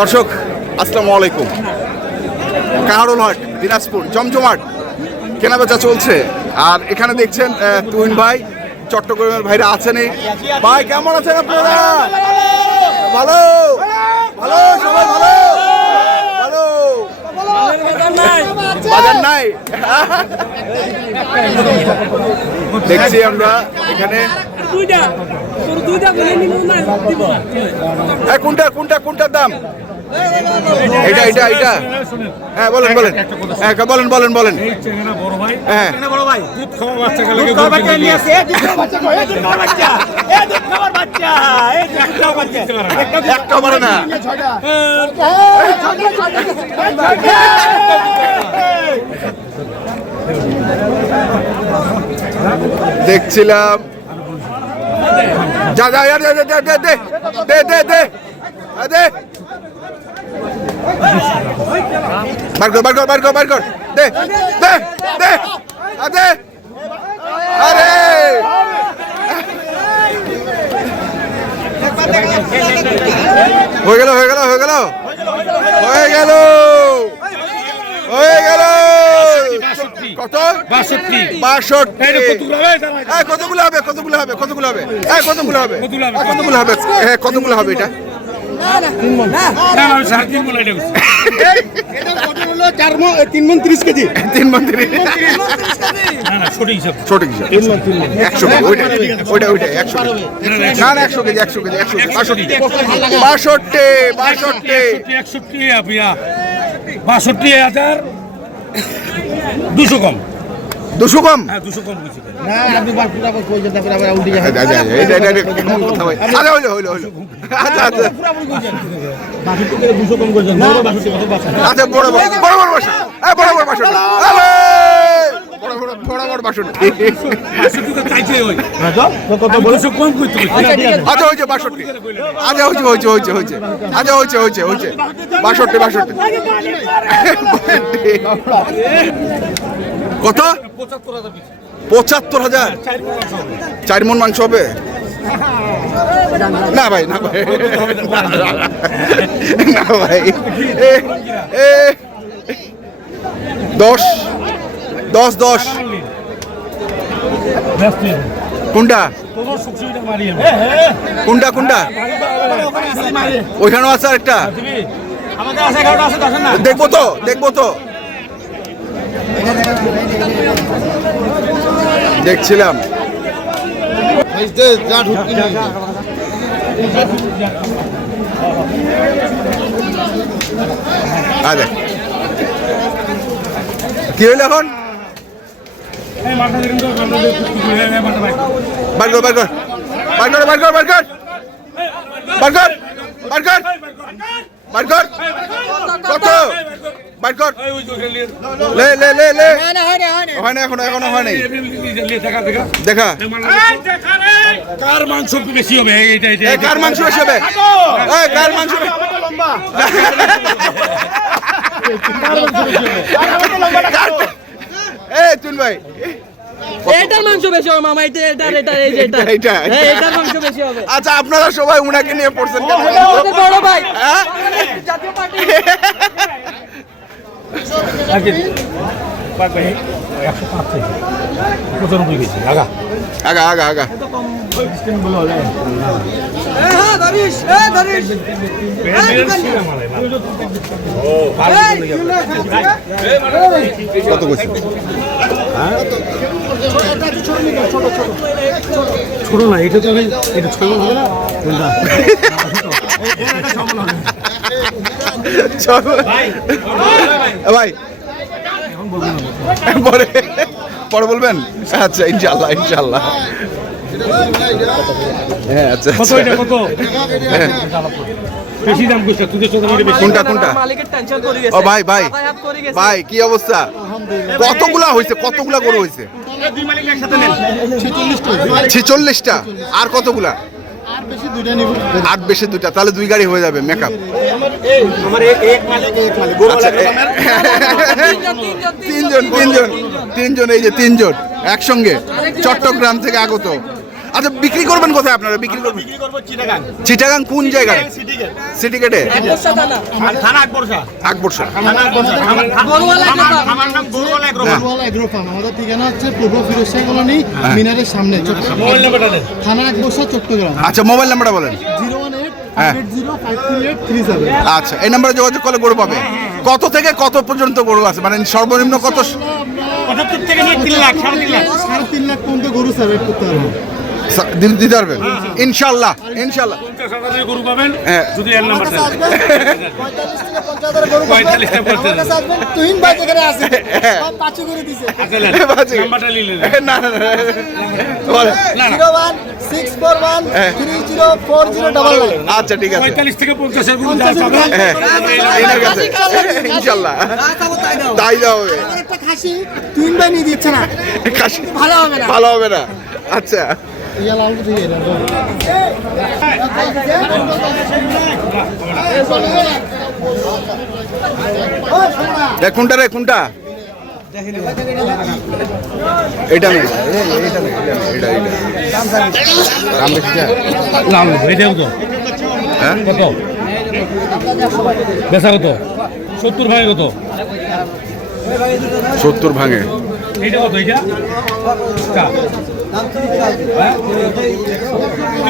দর্শক, আসসালামু আলাইকুম। কাহারুল হাট দিনাজপুর, জমজমাট, কেনাবেচা চলছে। আর এখানে দেখছেন তুহিন ভাই, চট্টগ্রামের ভাইরা আছেনই ভাই, কেমন আছেন আপনারা? ভালো ভালো, সবাই ভালো ভালো। বাজার নাই। দেখছি আমরা এখানে হ্যাঁ কোনটা কোনটা কোনটার দাম? এটা এটা এটা। হ্যাঁ বলেন বলেন। হ্যাঁ বলেন বলেন বলেন। হ্যাঁ। দেখছিলাম। যা যা দে দে দে দে দে দে দে দে। বার কর বার কর বার কর বার কর দে দে দে আ, দে। আরে। হয়ে গেল হয়ে গেল হয়ে গেল। হয়ে গেল হয়ে গেল কত বাষট্টি বাষট্টি কতগুলো হবে কতগুলো হবে কতগুলো হবে এই, কতগুলো হবে কতগুলো হবে? হ্যাঁ কতগুলো হবে এটা তিন বলে এটা করছি। তিন মন্দির না না সঠিক হিসাব একশো কেজি ওইটা ওইটা ওইটা একশো কেজি না না একশো কেজি একশো কেজি একশো কেজি বাষট্টি বাষট্টি বাষট্টি একষট্টি বাষট্টি হাজার দুশো কম দুশো কম আচ্ছা বড় বড় বড় বড় বড় বড় বড় বড় বাষট্টি। আচ্ছা হয়েছে বাষট্টি আচ্ছা হয়েছে হয়েছে হয়েছে হয়েছে। আচ্ছা হয়েছে হয়েছে হয়েছে। বাষট্টি বাষট্টি কত? পঁচাত্তর হাজার। চার মাস হবে। চার মন মাংস হবে? না ভাই না ভাই। না ভাই। দশ দশ দশ। কোনটা? তোমার সুখ কোনটা কোনটা? ওইখানেও আছে একটা। দেখব তো দেখব তো। দেখছিলাম। কি হইল এখন এই মাথা দেখুন তো, মাথা দেখুন, এই, এই, মাথা বাইক। বার কর বার কর বার কর বার কর বার কর বার কর বার কর বার কর কত? বার কর এই, ওই যে ওখানে নিয়ে- লে লে লে। লে হয় না এখনও এখনও হয় নাই এই, এই, এই, এই, দেখা, কার মাংস বেশি হবে? এইটা এইটা কার মাংস বেশি হবে? কার মাংস বেশি- কার- এ তুন ভাই। এটার মাংস বেশি হবে মামা এটা এটা এটা এই যে এটা। হ্যাঁ, এটার মাংস বেশি হবে। আচ্ছা আপনারা সবাই উনাকে নিয়ে পড়ছেন কেন? বড় ভাই। হ্যাঁ? জাতীয় পার্টি পাক ভাই, একশো পাঁচ থেকে পঁচানব্বই কেজি আগা। আগা আগা আগা। কত কইছে ছোট না এটা তো ভাই পরে পরে বলবেন? আচ্ছা ইনশাল্লাহ ইনশাল্লাহ। হ্যাঁ আচ্ছা কত। এটা কত? বেশি দাম করছে তোদের সাথে আমার বেশি। কোনটা, কোনটা? মালিকের টেনশন করে গেছে। ও ভাই ভাই। মাথায় হাত করে গেছে। ভাই কি অবস্থা? কতগুলা হয়েছে কতগুলা গরু আর কতগুলা? আট বেশি দুটা তাহলে দুই গাড়ি হয়ে যাবে মেকআপ আচ্ছা, তিনজন তিনজন তিনজন এই যে তিনজন একসঙ্গে। চট্টগ্রাম থেকে আগত। আচ্ছা বিক্রি করবেন কোথায় আপনারা? বিক্রি করবেন? বিক্রি করব চিটাগাং। চিটাগাং কোন জায়গায়? সিটি গেটে আকবরশা আকবরশা থানা। আকবরশা আমার নাম বড়ুয়ালা গ্রুপ বড়ুয়ালা গ্রুপ আমাদের ঠিকানা হচ্ছে পূর্ব ফিরোজশাহ কলোনি হ্যাঁ। মিনারের সামনে থানা আকবরশা চট্টগ্রাম। আচ্ছা মোবাইল নাম্বারটা বলেন। জিরো ওয়ান এইট হ্যাঁ। আচ্ছা এই নাম্বারে যোগাযোগ করলে গরু পাবে। হ্যাঁ, কত থেকে কত পর্যন্ত গরু আছে? মানে সর্বনিম্ন কত পঁচাত্তর থেকে তিন লাখ সাড়ে তিন লাখ। সাড়ে তিন লাখ পর্যন্ত গরু সার্ভে করতে হবে দিতে পারবেন। ইনশাল্লাহ ইনশাল্লাহ। হ্যাঁ। হ্যাঁ। হ্যাঁ। আচ্ছা ঠিক আছে। ইনশাল্লাহ। তাই হবে। খাসি তুই দিচ্ছে না। ভালো হবে ভালো হবে না। আচ্ছা। ইয়া লাল দিয়ে এটা এ, কোনটা রে কোনটা? এটা এটা এটা এটা দাম বেশি এটা হ্যাঁ? কত? বেচা কত? সত্তর ভাঙে কত? সত্তর ভাঙে। এইটা কত? তুই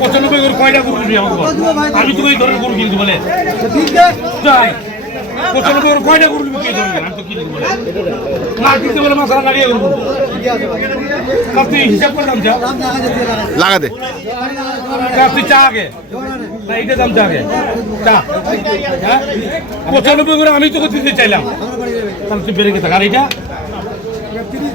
পঁচানব্বই করে কয়টা গরু কিনবি আমাকে আমি তো এই ধরনের গরু কিনতে বলে। যাই। পঁচানব্বই করে কয়টা গরু কিনবি কে আমি তো কিনতে বলে। না কিনতে বলে মাথা লাগিয়ে গরু তুই হিসাব করে দাম চা লাগা দে। তুই চা আগে। না এইটা দাম চা আগে। চা। হ্যাঁ? পঁচানব্বই করে আমি তোকে দিতে চাইলাম। তাহলে তুই বেড়ে গেছে। আর এইটা?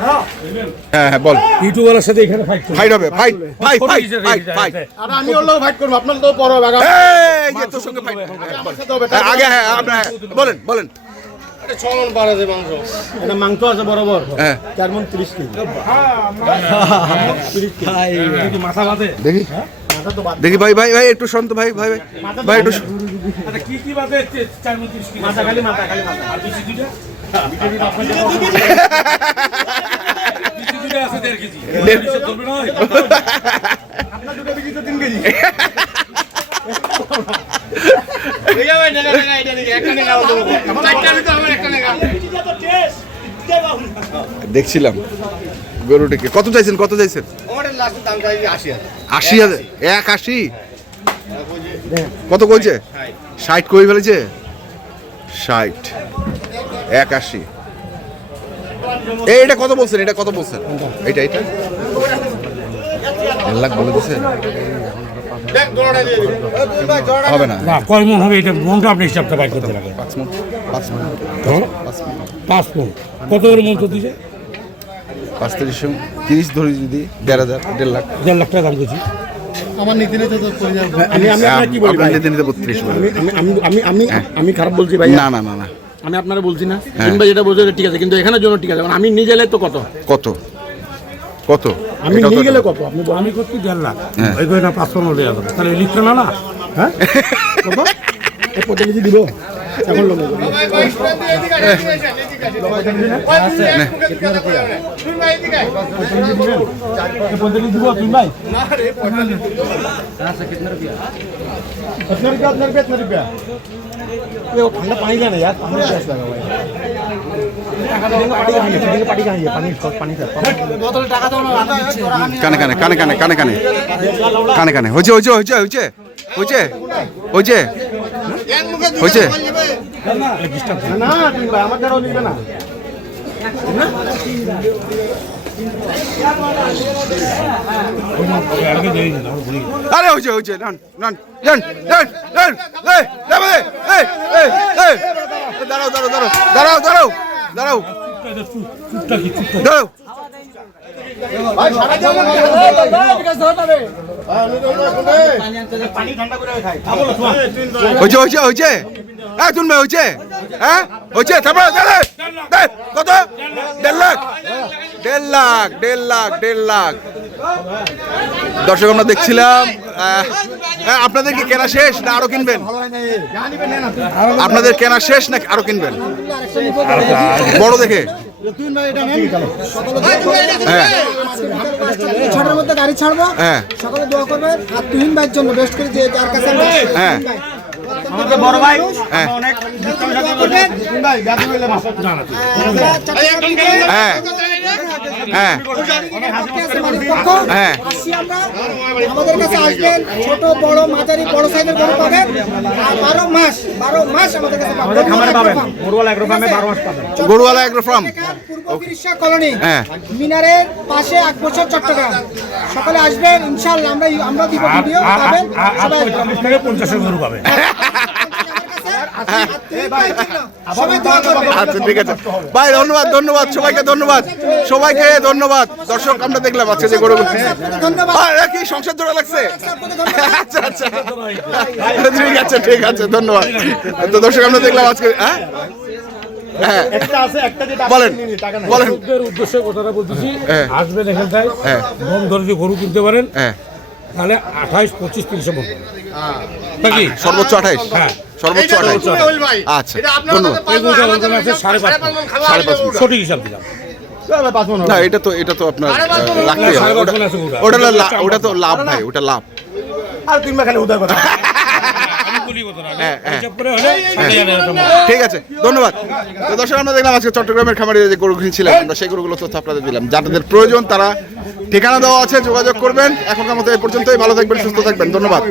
হ্যাঁ হ্যাঁ বল। ইউটিউবারের সাথে এখানে ফাইট ফাইট হবে fight fight fight fight fight আর আমি ওর ফাইট করব আপনার তো বড় বাগা এই যে তোর সঙ্গে ফাইট আগে হ্যাঁ আপনার বলেন বলেন। ছমন পারা যায় মাংস। এটা মাংস আছে বরাবর। হ্যাঁ। চার মন তিরিশ কেজি। কি মাথা বাঁধে? দেখি। দেখি ভাই ভাই ভাই একটু শান্ত ভাই ভাই ভাই। ভাই একটু আচ্ছা, কি কি? চার মণ তিরিশ কেজি। আর বিচি দুইটা? আছে দেড় কেজি। দেখছিলাম। গরুটিকে। কত চাইছেন? কত চাইছেন? আশি হাজার। এক আশি। কত কইছে? ষাট কই ফেলেছে? ষাট। এক আশি। এটা কত বলছেন? এটা কত বলছেন? এটা এটা দেড় লাখ বলে দিছে? হবে না। না কয় মন হবে এটা মনটা আপনি হিসাবটা বাইর করতে লাগে পাঁচ মণ পাঁচ হ্যাঁ? পাঁচ মন। কত করে মন তো দিছে পাঁচ তিরিশ তিরিশ ধরে যদি দেড় হাজার দেড় লাখ। দেড় লাখ টাকা দাম করছি। আমার নীতি নিতে তো আমি আমি আমি আমি আমি আমি হ্যাঁ। আমি খারাপ বলছি ভাই। না না না না। আমি আপনারা বলছি না হ্যাঁ। কিংবা যেটা বলছে ঠিক আছে কিন্তু এখানের জন্য ঠিক আছে। আমি নিজে গেলে তো কত? কত? কত? আমি নিয়ে গেলে কত? আপনি আমি করছি দেড় লাখ? হ্যাঁ। ওই করে না পাঁচশো পনেরো দেওয়া যাবে তাহলে লিখছে না না? হ্যাঁ? কত? দিব। এখন লোক পঁয়তাল্লিশ দিব তুমি ভাই कितना रुपया कितना रुपया कितना रुपया ये वो ठंडा पानी लेना यार पानी प्यास लगा हुआ है पानी कहाँ है फिटिंग पानी कहाँ है पानी पानी का কানে কানে কানে কানে কানে কানে কানে কানে হয়েছে হয়েছে হয়েছে হয়েছে হয়েছে হয়েছে হয়েছে? আরে হয়েছে হয়েছে নান নান নান নান নান এই এই এই এই দাঁড়াও দাঁড়াও দাঁড়াও দাঁড়াও দাঁড়াও দাঁড়াও। দাঁড়াও। ভাই সারা যাবে হয়েছে হ্যাঁ হয়েছে। হ্যাঁ হয়েছে। কত? দেড় লাখ। লাখ, দেড় লাখ লাখ। দর্শক, আমরা দেখছিলাম আপনাদের কি কেনা শেষ না আরও কিনবেন? আপনাদের কেনা শেষ না আরও কিনবেন? বড় দেখে। ছটার মধ্যে গাড়ি ছাড়বো হ্যাঁ। সকালে দোয়া করবেন আর তুহিন ভাইয়ের জন্য বেস্ট করে যে তার কাছে হ্যাঁ। আমাদের বড় ভাই অনেক হ্যাঁ। হ্যাঁ। হ্যাঁ। আমরা আমাদের কাছে আসবেন ছোট বড় মাঝারি বড় সাইজের গরু পাবেন। বারো মাস বারো মাস আমাদের কাছে পাবেন। খামারে এগ্রো ফার্মে বারো মাস পাবেন। গরুওয়ালা এগ্রো ফার্ম। কলোনি হ্যাঁ। মিনারের পাশে এক বছর চট্টগ্রাম। সকালে আসবেন ইনশাআল্লাহ আমরা দিব ভিডিও পাবেন। সবাই গরু আচ্ছা ঠিক আছে ভাই ধন্যবাদ ধন্যবাদ সবাইকে ধন্যবাদ সবাইকে ধন্যবাদ। দর্শক আমরা দেখলাম আজকে যে গরু কি সংসার জোড়া লাগছে আচ্ছা আচ্ছা। ঠিক আছে ঠিক আছে ধন্যবাদ। তো দর্শক আমরা দেখলাম আজকে হ্যাঁ? হ্যাঁ। বলেন বলেন। উদ্দেশ্যে কথাটা বলতেছি। হ্যাঁ। আসবেন এখানটায়। হ্যাঁ। ধরে গরু কিনতে পারেন তাহলে আঠাইশ পঁচিশ মতো নাকি? সর্বোচ্চ আঠাইশ? হ্যাঁ। সর্বোচ্চ আঠাইশ আচ্ছা ধন্যবাদ। সাড়ে পাঁচ। সঠিক হিসাব দিলাম। না এটা তো এটা তো আপনার আহ, হবে। ওটা- ওটা তো লাভ ভাই ওটা লাভ। আর তিন খালি উদয় কথা। হ্যাঁ, হ্যাঁ। ঠিক আছে ধন্যবাদ। তো দর্শক আমরা দেখলাম আজকে চট্টগ্রামের খামারে যে গরু কিনছিলাম আমরা সেই গরুগুলো তথ্য আপনাদের দিলাম। যাদের প্রয়োজন তারা ঠিকানা দেওয়া আছে যোগাযোগ করবেন। এখনকার মতো এই পর্যন্তই। ভালো থাকবেন সুস্থ থাকবেন। ধন্যবাদ।